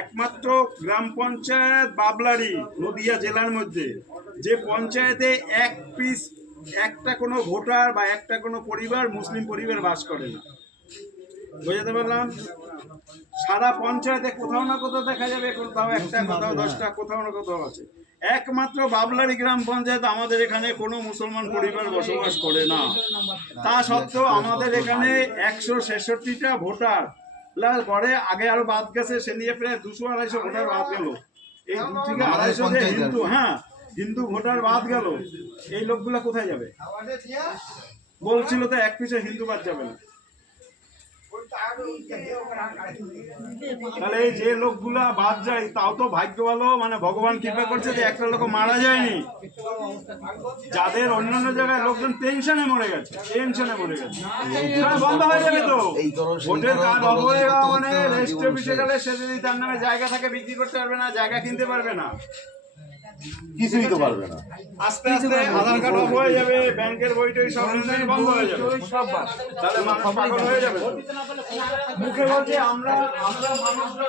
একমাত্র গ্রাম পঞ্চায়েত বাবলারি নদিয়া জেলার মধ্যে যে পঞ্চায়েতে এক পিস একটা কোনো ভোটার বা একটা কোনো পরিবার মুসলিম পরিবার বাস করে না। বুঝতে পারলাম? সারা পঞ্চায়েতে কোথাও না কোথাও দেখা যাবে, কোথাও একটা, কোথাও 10টা, কোথাও না কোথাও আছে। একমাত্র বাবলারি গ্রাম পঞ্চায়েত আমাদের এখানে কোনো মুসলমান পরিবার বসবাস করে না। তা সত্ত্বেও আমাদের এখানে 166টা ভোটার প্লাস পরে আগে আরো বাদ গেছে, সে নিয়ে প্রায় 200-250 ভোটার বাদ গেল। এই 2 থেকে 250 যে হিন্দু, হিন্দু ভোটার বাদ গেল, এই লোকগুলা কোথায় যাবে? বলছিল তো এক পিছে হিন্দু বাদ যাবে না। তাহলে এই যে লোকগুলা বাদ যায় তাও তো ভাগ্য ভালো, মানে ভগবান কৃপা করছে যে একটা লোক মারা যায়নি। যাদের অন্যান্য জায়গায় লোকজন টেনশনে মরে গেছে, বন্ধ হয়ে যাবে তো। ভোটের কার্ড অবয়ে মানে রেজিস্ট্রি অফিসে গেলে সে যদি তার নামে জায়গা থাকে বিক্রি করতে পারবে না, জায়গা কিনতে পারবে না, কিছুই তো পারবে না। আস্তে আস্তে আধার কার্ড অফ হয়ে যাবে, ব্যাংকের বইটই সব বন্ধ হয়ে যাবে, তাহলে মানুষ পাগল হয়ে যাবে। মুখে বলছে আমরা মানুষরা